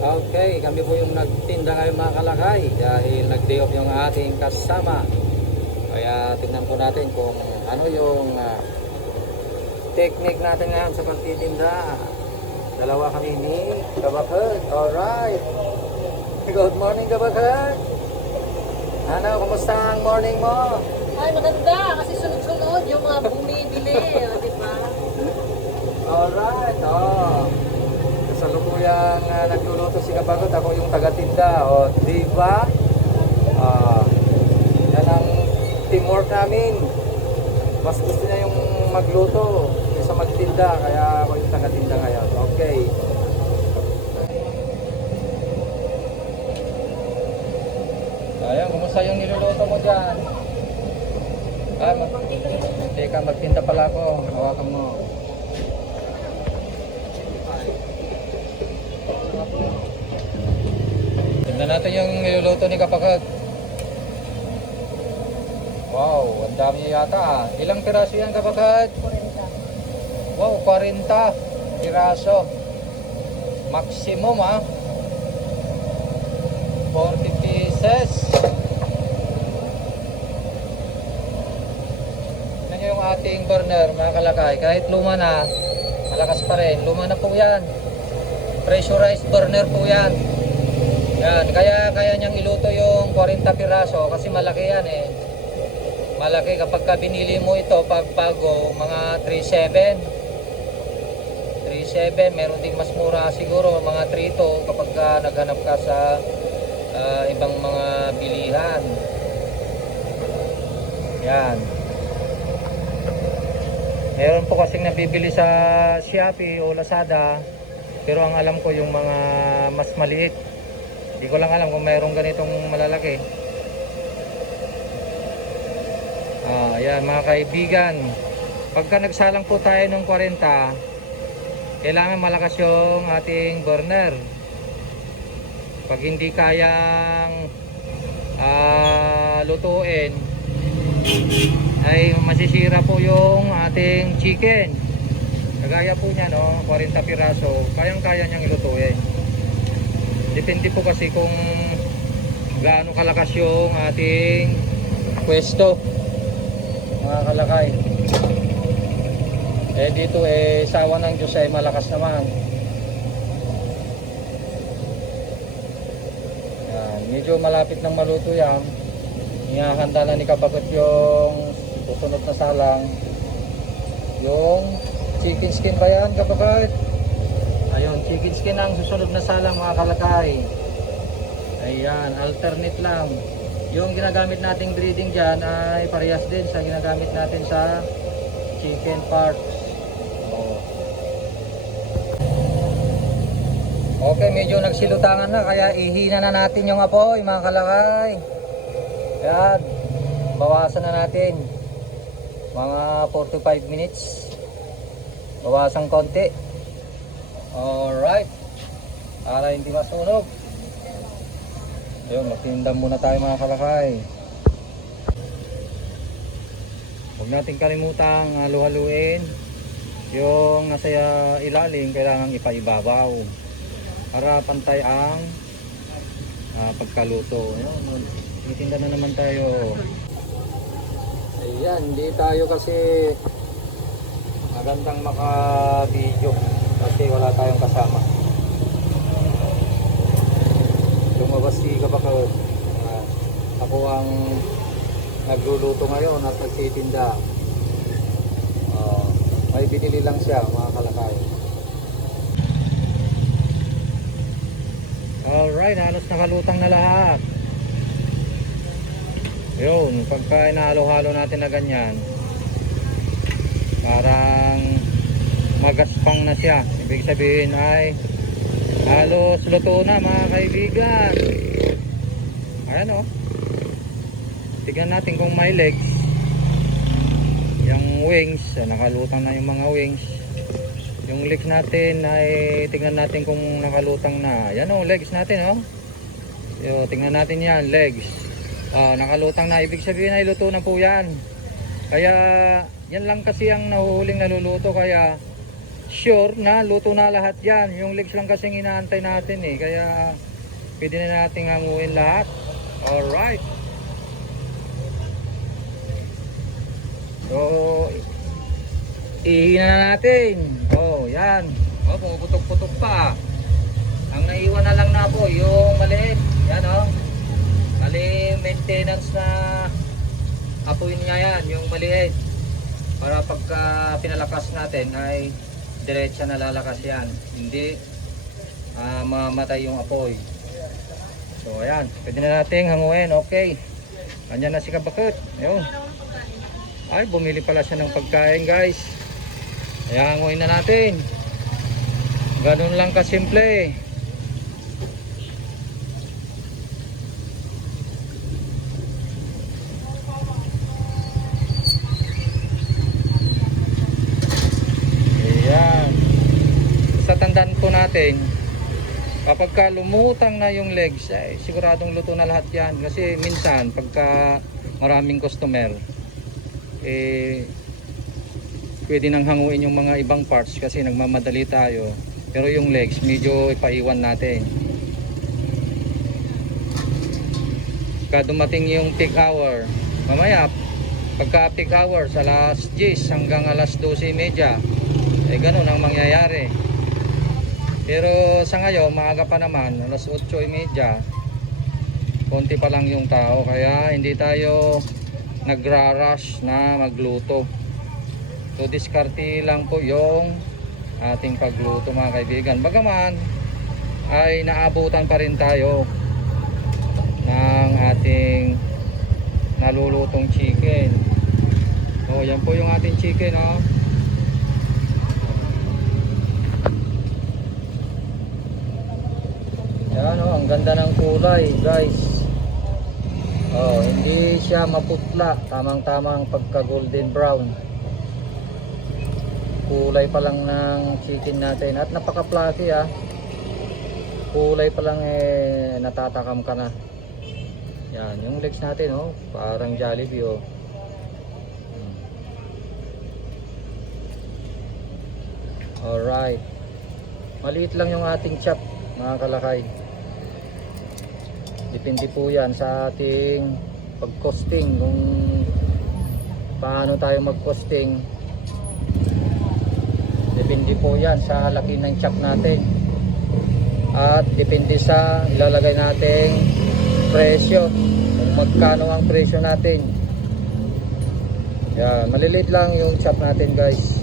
Okay, kami po yung nagtinda ngayon mga kalakay dahil nag-day off yung ating kasama. Kaya tingnan po natin kung ano yung technique natin ngayon sa pagtitinda. Dalawa kami ni Kabakad. Alright. Good morning, Kabakad. Ano, kumusta ang morning mo? Ay, maganda kasi sunod-sunod yung mga bumibili, di ba? Alright, kasalukuyang nagluluto si Kabakad. Ako yung taga-tinda, di ba? Yan ang teamwork namin. Mas gusto niya yung magluto kaysa magtinda, kaya ako yung taga-tinda ngayon. Okay. Ayan, kumusta yung niluluto mo dyan? Teka, magtinda pala ako. Hawakan mo. Tignan natin yung niluluto ni Kapagad. Wow, ang dami yata. Ilang piraso yan, Kapagad? 40. Wow, 40 piraso. Maximum 40 pieces. Tignan nyo yung ating burner, mga kalakay. Kahit luma na, malakas pa rin. Luma na po yan. Pressurized burner po yan. Yan, kaya niyang iluto yung 40 piraso kasi malaki yan eh. Malaki kapag ka binili mo ito pagpago mga 3.7. 3.7, meron ding mas mura siguro mga 3.2 kapag ka naghanap ka sa ibang mga bilihan. Yan. Meron po kasing nabibili sa Shopee o Lazada, pero ang alam ko yung mga mas maliit. Hindi ko lang alam kung mayroong ganitong malalaki. Ayan mga kaibigan, pagka nagsalang po tayo ng 40, kailangan malakas yung ating burner. Pag hindi kayang lutuin, ay masisira po yung ating chicken. Kagaya po niya, 40 piraso, kayang-kaya niyang ilutuin. Depende po kasi kung gaano kalakas yung ating pwesto, mga kalakay. Dito sawa ng Diyos ay malakas naman. Yan, medyo malapit ng maluto yan. Inahanda na ni Kapagod yung susunod na salang. Yung chicken skin ba yan, Kapagod? Ayun, chicken skin ang susunod na salang, mga kalakay. Ayan, alternate lang. Yung ginagamit nating breeding dyan ay parehas din sa ginagamit natin sa chicken parts. Okay, medyo nagsilutangan na kaya ihina na natin yung apoy, mga kalakay. Ayan, bawasan na natin. Mga 4 to 5 minutes. Bawasan konti. Alright, para hindi masunog. Ayun, magtinda muna tayo, mga kalakay. Huwag natin kalimutang halu-haluin yung nasa ilalim, kailangan ipaibabaw para pantay ang pagkaluto. Ayun, titinda na naman tayo. Ayan, hindi tayo kasi magandang maka-video kasi wala tayong kasama. Lumabas si Kapagod. Ako ang nagluluto ngayon at nagtitinda. May binili lang siya, mga kalakay. Alright, halos nakalutang na lahat. Yun, pagka inahalo-halo natin na ganyan, parang magaspang na siya. Ibig sabihin ay halos luto na, mga kaibigan. Ayan tignan natin kung may legs. Yung wings, nakalutang na yung mga wings. Yung legs natin ay tignan natin kung nakalutang na. Ayan legs natin tignan natin yan, legs. Nakalutang na, ibig sabihin ay luto na po yan. Kaya yan lang kasi ang nahuhuling naluluto, kaya sure na luto na lahat yan. Yung legs lang kasing inaantay natin eh. Kaya pwede na natin hanguin lahat. Alright. So, ihina na natin. Oh, yan. Oh, pumuputok-putok pa. Ang naiwan na lang na po, yung maliit. Yan oh. Mali maintenance na apoy niya yan, yung maliit. Para pagka pinalakas natin ay diretsa na lalakas yan. Hindi mamatay yung apoy. So ayan, pwede na natin hanguin. Okay. Andyan na si Kabakot. Ayun. Ay, bumili pala siya ng pagkain guys. Kaya hanguin na natin. Ganun lang kasimple. Ayan. Sa tandaan po natin, kapag ka lumutang na yung legs, ay siguradong luto na lahat yan. Kasi minsan, pagka maraming customer, pwede nang hanguin yung mga ibang parts kasi nagmamadali tayo. Pero yung legs, medyo ipaiwan natin. Pagka dumating yung peak hour, mamaya, pagka peak hour, sa alas 10 hanggang alas 12:30, ganun ang mangyayari. Pero sa ngayon, maaga pa naman, alas 8:30, konti pa lang yung tao. Kaya hindi tayo nagra-rush na magluto. So diskarte lang po yung ating pagluto mga kaibigan. Bagaman ay naabutan pa rin tayo ng ating nalulutong chicken. So yan po yung ating chicken oh. Yan oh, ang ganda ng kulay guys. Oh, hindi siya maputla, tamang-tamang pagka golden brown. Kulay pa lang ng chicken natin at napaka-fluffy ah. Kulay pa lang natatakam ka na. Yan, yung legs natin oh, parang Jollibee oh. Alright. Maliit lang yung ating chop mga kalakay. Depende po yan sa ating pag-costing, kung paano tayo mag-costing. Depende po yan sa laki ng chop natin. At depende sa ilalagay nating presyo, kung magkano ang presyo natin. Yan, maliliit lang yung chop natin guys.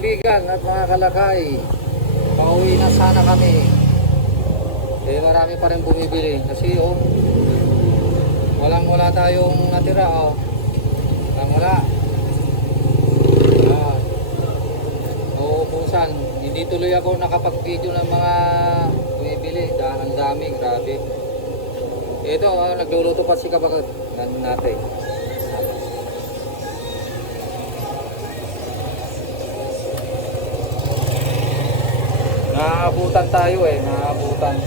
kaibigan at mga kalakay, pauwi na sana kami. Eh marami pa rin bumibili kasi wala tayong natira wala. Nauubusan. Hindi tuloy ako nakapag-video ng mga bumibili dahil ang dami, grabe. Ito, nagluluto pa si Kabagat. Ganun natin. Naabutan tayo naabutan.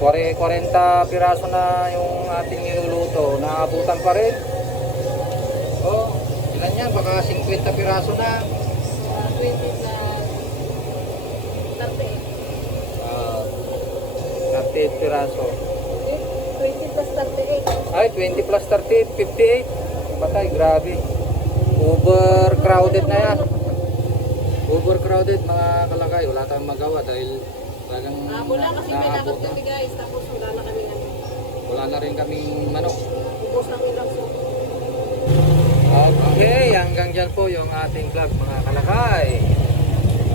40 piraso na yung ating niluluto. Naabutan pa rin. Ilan yan? Baka 50 piraso na. 20 na 30. 38 piraso. 20 plus 38. Ay, 20 plus 38, 58. Patay, grabe. Overcrowded na yan. Overcrowded mga kalakay. Wala tayong magawa dahil talagang Wala kasi may dapat naabot na. kami guys. Tapos wala na kami ano. Wala na rin kaming manok. Ubos ng ilang so. Okay, hanggang dyan po yung ating vlog mga kalakay.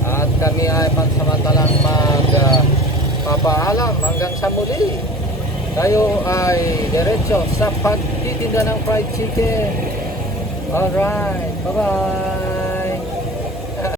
At kami ay pansamantalang papaalam hanggang sa muli. Tayo ay diretso sa pagtitinda ng fried chicken. Alright, bye-bye!